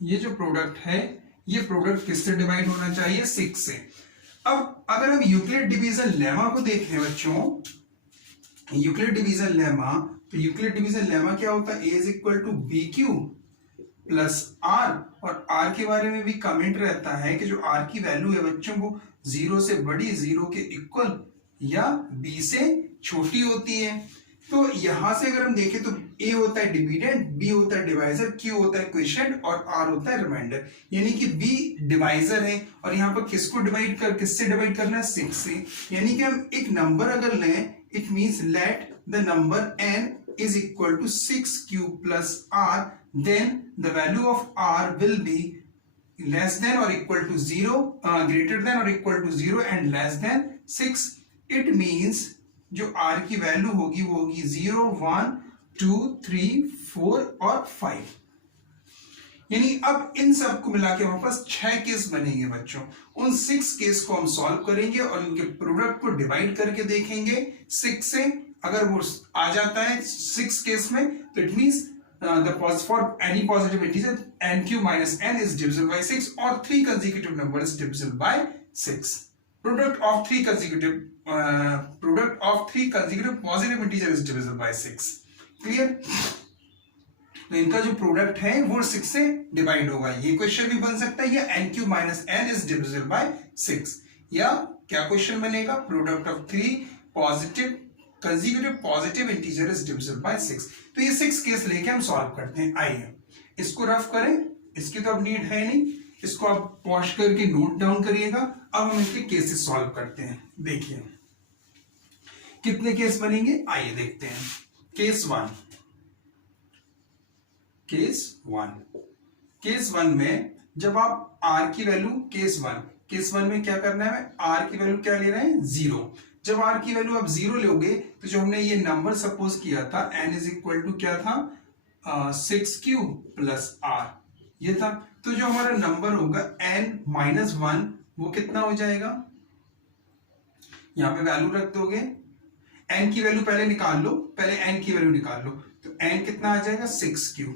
ये जो प्रोडक्ट है, ये प्रोडक्ट किससे डिवाइड होना चाहिए? 6 से। अब अगर हम यूक्लिड डिवीजन लेमा को देखें बच्चों, यूक्लिड डिवीजन लेमा, तो यूक्लिड डिवीजन लेमा क्या होता है? a is equal to BQ plus R, और R के बारे में भी कमेंट रहता है कि जो R की वैल्यू है बच्चों, वो 0 से बड़ी, 0 के इक्वल या B से छोटी होती है। तो यहां से अगर हम देखें तो A होता है डिविडेंड, B होता है डिवाइजर, Q होता है क्वोशिएंट और R होता है रिमाइंडर, यानी कि B डिवाइजर है। और यहाँ पर किसको डिवाइड किससे डिवाइड करना है? 6 से। यानी कि हम एक नंबर अगर लें, it means let the number n is equal to 6q plus r, then the value of r will be less than or equal to 0, greater than or equal to 0 and less than 6। it means जो r की वैल्यू होगी वो होगी 0, 1, 2, 3, 4 और 5। यानी अब इन सब को मिला के हमारे पास 6 केस बनेंगे बच्चों। उन 6 केस को हम सॉल्व करेंगे और उनके प्रोडक्ट को डिवाइड करके देखेंगे 6 से। अगर वो आ जाता है 6 केस में, तो it means for any positive integer nq minus n is divisible by 6 or 3 consecutive numbers is divisible by 6। Product of 3 consecutive positive integer is divisible by 6। Clear? तो इनका जो प्रोडक्ट है वो 6 से डिवाइड होगा। ये क्वेश्चन भी बन सकता है, या nq minus n is divisible by 6, या क्या क्वेश्चन बनेगा? Product of 3 positive consecutive positive integer is divisible by 6। तो ये 6 केस लेके हम सॉल्व करते हैं। आइए इसको रफ करें, इसकी तो अब नीड है नहीं, इसको आप पॉज करके नोट डाउन करिएगा। अब हम इसके केसेस सॉल्व करते हैं। देखिए कितने केस बनेंगे, आइए देखते हैं। केस 1 में जब आप r की वैल्यू, केस 1 में क्या करना है? r की वैल्यू क्या ले रहे हैं? 0। जब r की वैल्यू आप 0 लोगे तो जो हमने ये नंबर सपोज किया था, n इज इक्वल टू क्या था? 6q प्लस r, ये था। तो जो हमारा नंबर होगा n-1, वो कितना हो जाएगा? यहां पे वैल्यू रख दोगे, n की वैल्यू पहले निकाल लो, पहले n की वैल्यू निकाल लो, तो n कितना आ जाएगा? 6q।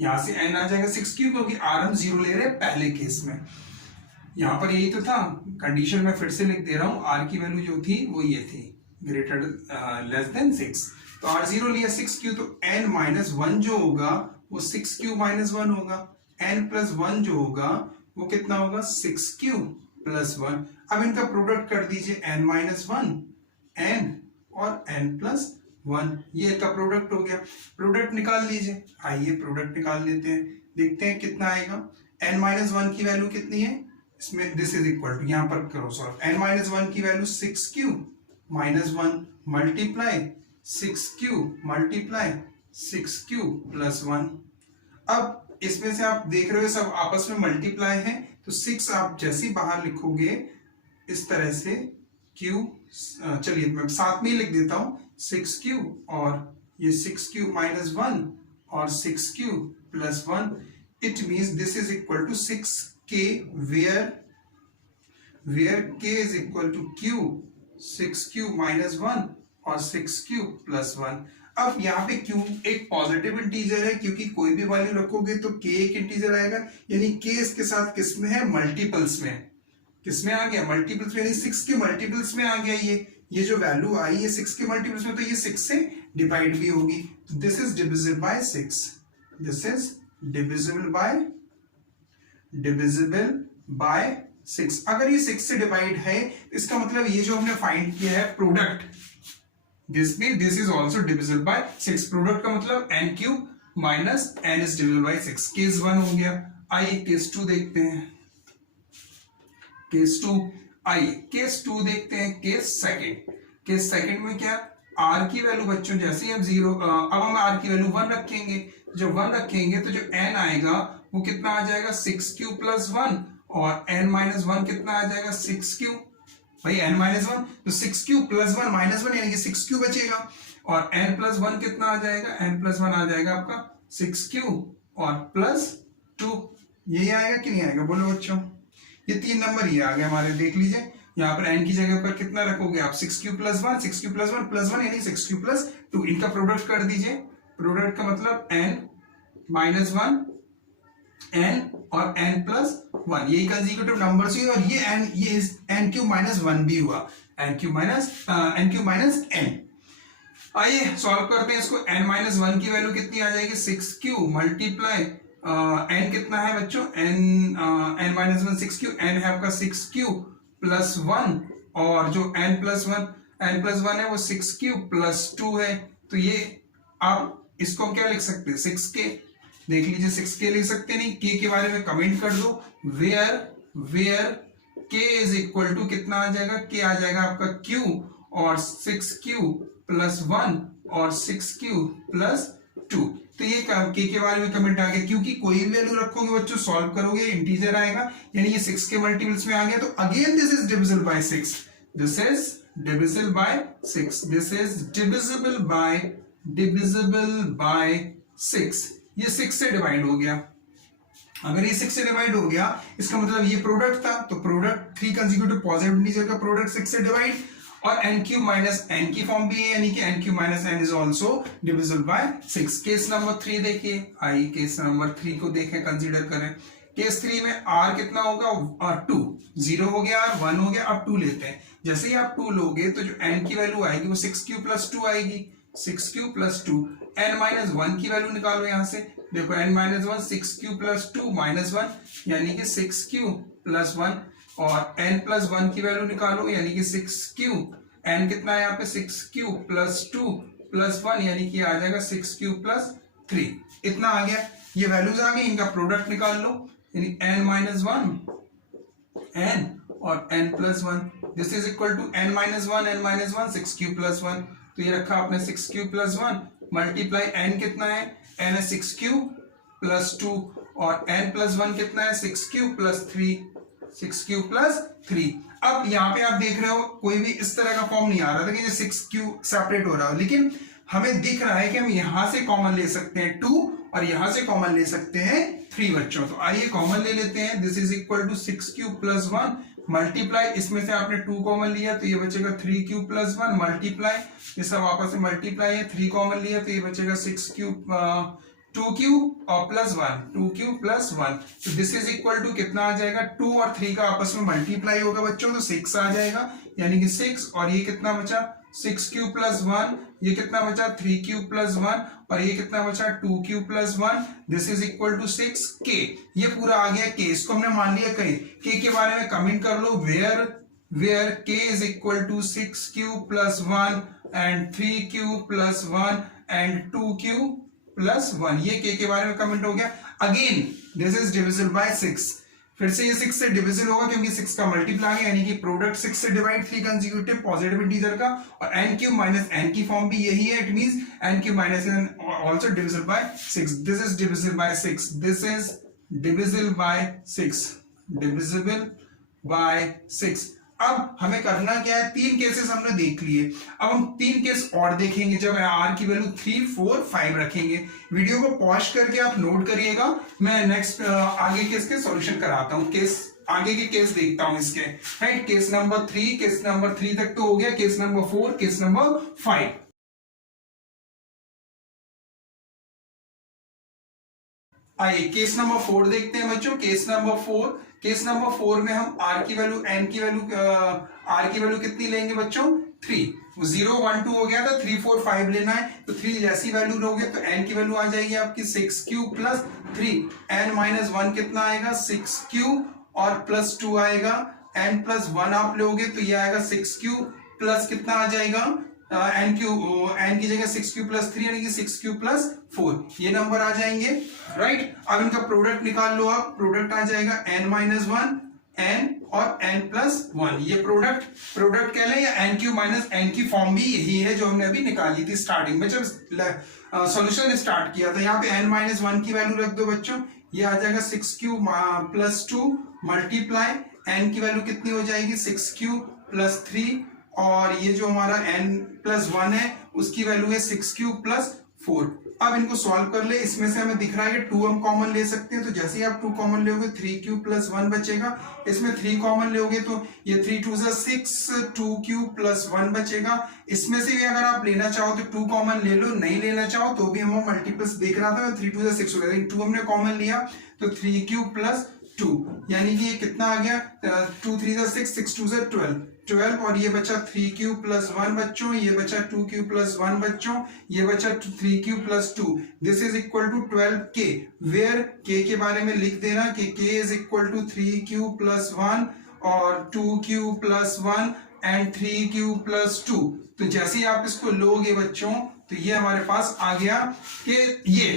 यहां से n आ जाएगा 6q, क्योंकि r हम 0 ले रहे हैं पहले केस में। यहां पर यही तो था कंडीशन, में फिर से लिख दे रहा हूं, r की वैल्यू जो थी वो ये थी, ग्रेटर लेस देन 6। तो r 0 लिया 6q, तो n-1 जो होगा वो 6q minus 1 होगा, n+1 जो होगा वो कितना होगा? 6q plus 1। अब इनका प्रोडक्ट कर दीजिए, n-1 n और n+1, ये का प्रोडक्ट हो गया। प्रोडक्ट निकाल लीजिए, आइए प्रोडक्ट निकाल लेते हैं, देखते हैं कितना आएगा। n-1 की वैल्यू कितनी है इसमें? दिस इज इक्वल टू, यहां पर करो सॉल्व, n-1 की value 6q minus 1 multiply 6q multiply 6q plus 1। अब इसमें से आप देख रहे हो सब आपस में मल्टीप्लाई है, तो 6 आप जैसे ही बाहर लिखोगे इस तरह से q, चलिए मैं साथ में ही लिख देता हूं, 6q और ये 6q minus 1 और 6q plus 1, It means this is equal to 6k where k is equal to q, 6q minus 1 और 6q plus 1। अब यहाँ पे q एक पॉजिटिव इंटीजर है, क्योंकि कोई भी वैल्यू रखोगे तो k एक इंटीजर आएगा, यानी k इसके साथ किस में है, मल्टीपल्स में। किस में आ गया, मल्टीपल्स में, यानी 6 के मल्टीपल्स में आ गया। ये जो वैल्यू आई है 6 के मल्टीपल्स में, तो ये 6 से डिवाइड भी होगी। This is divisible by 6, this is divisible by 6। अगर ये 6 से डिवाइड है, इसका मतलब ये जो हमने फाइंड किया है product, this is also divisible by 6। Product का मतलब n cube minus n is divisible by 6। Case 1 हो गया। आइए केस 2 देखते हैं। केस 2 देखते हैं। केस सेकंड में क्या, r की वैल्यू बच्चों जैसे ही अब 0, अब हम r की वैल्यू 1 रखेंगे। जब 1 रखेंगे तो जो n आएगा वो कितना आ जाएगा, 6q प्लस 1, और n माइनस 1 कितना आ जाएगा, 6q। भाई n माइनस 1 तो 6q प्लस 1 माइनस 1 यानी कि 6q बचेगा, और n प्लस 1 कितना आ जाएगा, n प्लस 1 आ जाएगा आपका 6q और प्लस 2। यही आएगा कि नहीं आएगा, बोलो बच्चों। ये 3 नंबर ये आ गए हमारे, देख लीजिए। यहाँ पर n की जगह पर कितना रखोगे आप, 6q plus 1, 6q plus 1 plus 1 यानी 6q प्लस 2। इनका प्रोडक्ट कर दीजिए। प्रोडक्ट का मतलब n माइनस 1 n और n प्लस 1, यही कंसेक्यूटिव नंबर्स हुए, और ये n क्यूब माइनस 1 भी हुआ, n क्यूब माइनस n। आइए सॉल्व करते हैं इसको। n माइनस 1 की वैल्यू कितनी आ जाएगी, 6q मल्टीप्लाई n कितना है बच्चों, n माइनस 1 6q, n है आपका 6q प्लस 1, और जो n प्लस 1 है वो 6q प्लस 2 है। तो ये आप इसको हम क्या लिख सकते हैं, 6k। देख लीजिए 6k लिख सकते नहीं, k के बारे में कमेंट कर दो। Where k is equal to कितना आ जाएगा, k आ जाएगा आपका q और 6q प्लस 1 और 6q प्लस 2। तो ये k के बारे में कमेंट आ गया, क्योंकि कोई भी वैल्यू रखोगे बच्चों, सॉल्व करोगे इंटीजर आएगा, यानी ये 6 के मल्टीपल्स में आ गया। तो again this is divisible by 6, this is divisible by 6, this is divisible by 6। ये 6 से डिवाइड हो गया। अगर ये 6 से डिवाइड हो गया, इसका मतलब ये प्रोडक्ट था, तो प्रोडक्ट 3 कंसेक्यूटिव पॉजिटिव इंटीजर का प्रोडक्ट 6 से डिवाइड, और n क्यूब माइनस n की फॉर्म भी है, यानी कि n cube minus n is also divisible by 6। Case number 3 देखिए। आइए केस नंबर 3 को देखें, कंसीडर करें। केस 3 में r कितना होगा, 2, 0 हो गया, r 1 हो गया। अब 2 लेते हैं। जैसे ही आप 2 लोगे तो जो n की वैल्यू आएगी वो 6q प्लस 2 आएगी, 6q प्लस 2। n माइनस 1 की वैल्यू निकालो यहां से, देखो n minus 1 6q plus 2 minus 1 यानी कि 6q प्लस 1, और n प्लस 1 की वैल्यू निकालो यानी कि 6q। n कितना है यहाँ पे, 6q प्लस 2 प्लस 1 यानी कि आ जाएगा 6q प्लस 3। इतना आ गया, ये वैल्यूज आ गई, इनका प्रोडक्ट निकाल लो, यानी n माइनस 1 n और n plus 1, this is equal to n minus 1 6q plus 1। तो ये रखा आपने 6q प्लस 1 मल्टीप्लाई n कितना है, n है 6q प्लस 2, और n प्लस 1 कितना है, 6q प्लस 3, 6q प्लस 3। अब यहाँ पे आप देख रहे हो कोई भी इस तरह का फॉर्म नहीं आ रहा था कि 6q सेपरेट हो रहा हो, लेकिन हमें दिख रहा है कि हम यहां से कॉमन ले सकते हैं 2, और यहां से कॉमन ले सकते हैं 3 बच्चों। तो आइए कॉमन ले लेते हैं। This is equal to 6q plus 1 multiply, इसमें से आपने 2 कॉमन लिया तो ये बचेगा 3q प्लस 1 मल्टीप्लाई, ये सब आपस में मल्टीप्लाई है, 3 कॉमन लिया तो ये बचेगा 6q 2q और प्लस 1, 2q प्लस 1। तो दिस इज इक्वल टू कितना आ जाएगा, 2 और 3 का आपस में मल्टीप्लाई होगा बच्चों, तो 6 आ जाएगा, यानी कि 6, और ये कितना बचा 6q प्लस 1, ये कितना बचा 3q प्लस 1, और ये कितना बचा 2q plus 1। This is equal to 6k। ये पूरा आ गया k, इसको हमने मान लिया कहीं। k के बारे में कमेंट कर लो, where k is equal to 6q plus 1 and 3q plus 1 and 2q plus 1। ये k के बारे में कमेंट हो गया। Again this is divisible by 6, फिर से ये 6 से डिविजिबल होगा क्योंकि 6 का मल्टीप्लाई है, यानी कि प्रोडक्ट 6 से डिवाइड 3 कंसेक्यूटिव पॉजिटिव इंटीजर का, और n क्यूब माइनस n की फॉर्म भी यही है, it means n cube minus n also divisible by 6। This is divisible by 6, this is divisible by 6, divisible by 6। अब हमें करना क्या है, 3 केसेस हमने देख लिए, अब हम 3 केस और देखेंगे जब r की वैल्यू 3, 4, 5 रखेंगे। वीडियो को पॉज करके आप नोट करिएगा, मैं नेक्स्ट आगे केस के सॉल्यूशन कराता हूं, केस आगे के केस देखता हूं इसके, right. Case number 3, case number 3 तक तो हो गया, केस नंबर 4, केस नंबर 5। आइए केस नंबर 4 देखते हैं बच्चों। केस नंबर 4 में हम r की वैल्यू r की वैल्यू कितनी लेंगे बच्चों, 3। 0, 1, 2 हो गया था, 3, 4, 5 लेना है, तो 3 जैसी वैल्यू लोगे तो n की वैल्यू आ जाएगी आपकी 6 क्यूब प्लस 3, n माइनस 1 कितना आएगा, 6 क्यूब, और प्लस 2 आएगा, n प्लस 1 आप लोगे तो ये आएगा 6 क्यूब प्लस कितना आ जाएगा, n की जगह 6 क्यूब प्लस 3 यानी कि 6 क्यूब प्लस 4, ये नंबर आ जाएंगे, राइट। अब इनका प्रोडक्ट निकाल लो आप, प्रोडक्ट आ जाएगा n माइनस 1, n और n प्लस 1, ये प्रोडक्ट कह लें या n क्यूब माइनस n की फॉर्म भी यही है जो हमने अभी निकाली थी स्टार्टिंग में जब सॉल्यूशन स्टार्ट किया था। यहाँ पे n माइनस 1 की वैल्यू रख दो बच्चों, ये आ जाएगा 6 क्यूब प्लस 2 मल्टीप्लाई n की वैल्यू कितनी हो जाएगी, 6 क्यूब प्लस 3, और ये जो हमारा n प्लस 1 है उसकी वैल्यू है 6 क्यूब प्लस 4। अब इनको सॉल्व कर ले, इसमें से हमें दिख रहा है कि 2 हम कॉमन ले सकते हैं, तो जैसे ही आप 2 कॉमन लोगे 3 क्यूब प्लस 1 बचेगा, इसमें 3 कॉमन लोगे तो ये 3 2 6, 2 क्यूब प्लस 1 बचेगा। इसमें से भी अगर आप लेना चाहो तो 2 कॉमन ले लो, नहीं लेना चाहो तो भी हम मल्टीपल्स देख रहा था, 3 2 6 हो गया, 2 हमने कॉमन लिया तो 3 क्यूब प्लस 2, यानी कि ये कितना आ गया, 2 3 6, 6 2 12, और ये बचा 3 क्यूब प्लस 1 बच्चों, ये बचा 2 क्यूब प्लस 1 बच्चों, ये बचा 3 cube plus 2, this is equal to 12k, where k के बारे में लिख देना कि k is equal to 3 cube plus 1 और 2 cube plus 1 and 3 cube plus 2। तो जैसे ही आप इसको लोगे बच्चों तो ये हमारे पास आ गया कि ये,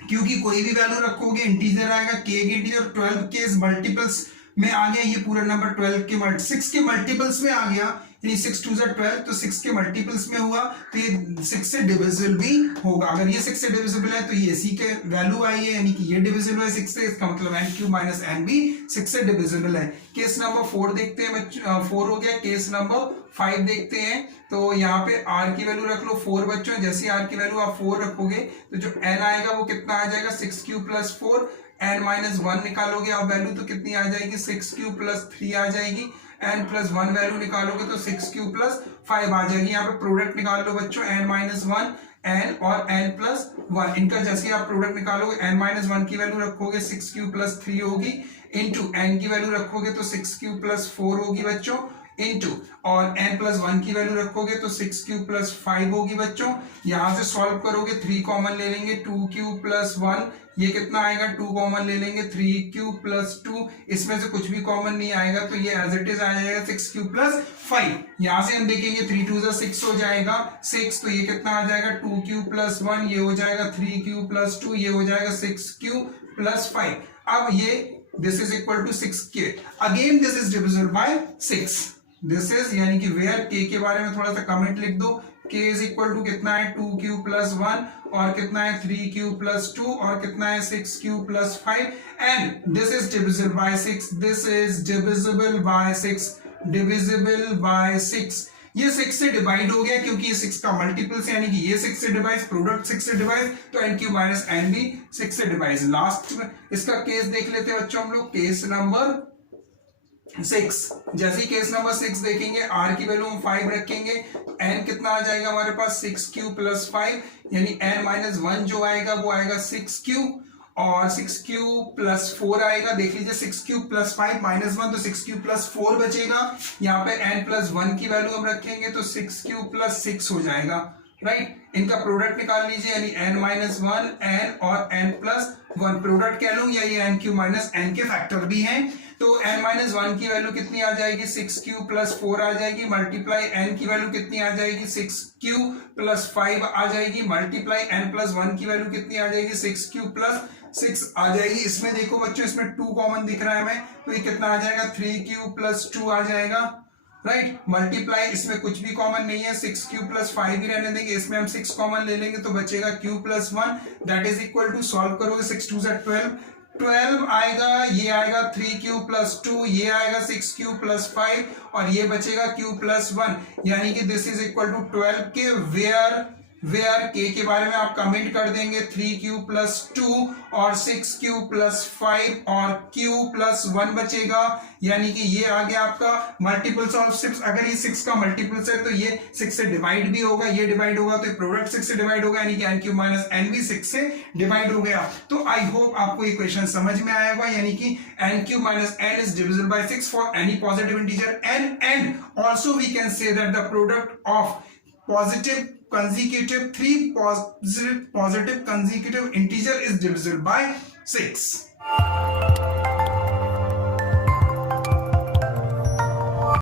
क्योंकि कोई भी वैल्यू रखोगे इंटीजर आएगा, k की इंटीजर 12 के मल्टीपल्स में आ गया, ये पूरा नंबर 12 के 6 के मल्टीपल्स में आ गया, यानी 6 2 12, तो 6 के मल्टीपल्स में हुआ तो ये 6 से डिविजिबल भी होगा। अगर ये 6 से डिविजिबल है तो ये इसी के वैल्यू आई है, यानी कि ये डिविजिबल है 6 से, इसका मतलब n क्यूब माइनस n भी 6 से डिविजिबल है। केस नंबर 4 देखते हैं बच्चों, 4 हो गया। केस नंबर 5 देखते हैं, तो यहाँ पे r की वैल्यू रख लो 4 बच्चों, जैसे r की वैल्यू आप 4 रखोगे तो जो n आएगा वो कितना आ जाएगा, 6 क्यूब प्लस 4, n माइनस 1 निकालोगे आप वैल्यू तो कितनी आ जाएगी, 6 क्यूब प्लस 3 आ जाएगी, n प्लस 1 वैल्यू निकालोगे तो 6 क्यूब प्लस 5 आ जाएगी। यहाँ पे प्रोडक्ट निकाल लो बच्चों, n माइनस 1 n और n प्लस 1, इनका जैसे आप प्रोडक्ट निकालोगे n माइनस 1 की वैल्यू रखोगे 6 क्यूब प्लस 3 होगी, इंटू n की वैल्यू रखोगे तो 6 क्यूब प्लस 4 होगी बच्चों, इंटू और n प्लस 1 की वैल्यू रखोगे तो 6 क्यूब प्लस 5 होगी बच्चों। यहां से सॉल्व करोगे 3 कॉमन ले लेंगे, 2 क्यूब प्लस 1, ये कितना आएगा, 2 कॉमन ले लेंगे, 3 क्यूब प्लस 2, इसमें से कुछ भी कॉमन नहीं आएगा तो ये एज इट इज आ जाएगा 6 क्यूब प्लस 5। यहां से हम देखेंगे 3 2 6 हो जाएगा 6, तो ये कितना आ जाएगा, 2 क्यूब प्लस 1, ये हो जाएगा 3 क्यूब प्लस 2, ये हो जाएगा 6 क्यूब प्लस 5। अब ये this is equal to 6k, again this is divisible by 6, this is, यानी कि वेयर k के बारे में थोड़ा सा कमेंट लिख दो, k इज इक्वल टू कितना है, 2 क्यूब प्लस 1 और कितना है 3 क्यूब प्लस 2 और कितना है 6 cube plus 5, and this is divisible by 6, this is divisible by 6, divisible by 6। ये 6 से डिवाइड हो गया क्योंकि ये 6 का मल्टीपल से, यानी कि ये 6 से डिवाइड, प्रोडक्ट 6 से डिवाइड, तो n क्यूब माइनस n भी 6 से डिवाइड। लास्ट में इसका केस देख लेते हैं बच्चों हम लोग, केस नंबर 6। जैसे केस नंबर 6 देखेंगे, r की वैल्यू हम 5 रखेंगे तो n कितना आ जाएगा हमारे पास, 6 क्यूब प्लस 5, यानी n माइनस 1 जो आएगा वो आएगा 6 क्यूब, और 6 क्यूब प्लस 4 आएगा, देख लीजिए 6 क्यूब प्लस 5 माइनस 1 तो 6 क्यूब प्लस 4 बचेगा। यहाँ पे n प्लस 1 की वैल्यू हम रखेंगे तो 6 क्यूब प्लस 6 हो जाएगा, राइट। इनका प्रोडक्ट निकाल लीजिए, यानी n माइनस 1 n और n प्लस 1, प्रोडक्ट कह लूं या ये n क्यूब माइनस n के फैक्टर भी हैं, तो n माइनस 1 की वैल्यू कितनी आ जाएगी, 6 क्यूब प्लस 4 आ जाएगी, मल्टीप्लाई n की वैल्यू कितनी आ जाएगी, 6 क्यूब प्लस 5 आ जाएगी, मल्टीप्लाई n प्लस 1 की वैल्यू कितनी आ जाएगी, 6 क्यूब प्लस 6 आ जाएगी। इसमें देखो बच्चों, इसमें 2 कॉमन दिख रहा है हमें, तो ये कितना आ जाएगा, 3 क्यूब प्लस 2 आ जाएगा, राइट। मल्टीप्लाई, इसमें कुछ भी कॉमन नहीं है, 6 क्यूब प्लस 5 ही रहने देंगे, इसमें हम 6 कॉमन ले लेंगे तो बचेगा cube plus 1, that is equal to, solve करोगे 6 2 12, 12 आएगा, ये आएगा 3q प्लस 2, ये आएगा 6q प्लस 5 और ये बचेगा q प्लस 1, यानी कि दिस इज इक्वल टू 12 के वेयर k के बारे में आप कमेंट कर देंगे 3q प्लस 2 और 6q प्लस 5 और q प्लस 1 बचेगा, यानी कि ये आ गया आपका मल्टीपल्स ऑफ 6। अगर ये 6 का मल्टीपल्स है तो ये 6 से डिवाइड भी होगा, ये डिवाइड होगा तो प्रोडक्ट 6 से डिवाइड होगा, यानी कि n³ माइनस n भी 6 से डिवाइड हो गया। तो आई होप आपको ये क्वेश्चन समझ में आया होगा, यानी कि n³ minus n is divisible by 6 for any positive integer n, and also we can say that the product of positive consecutive three positive consecutive integer is divisible by 6।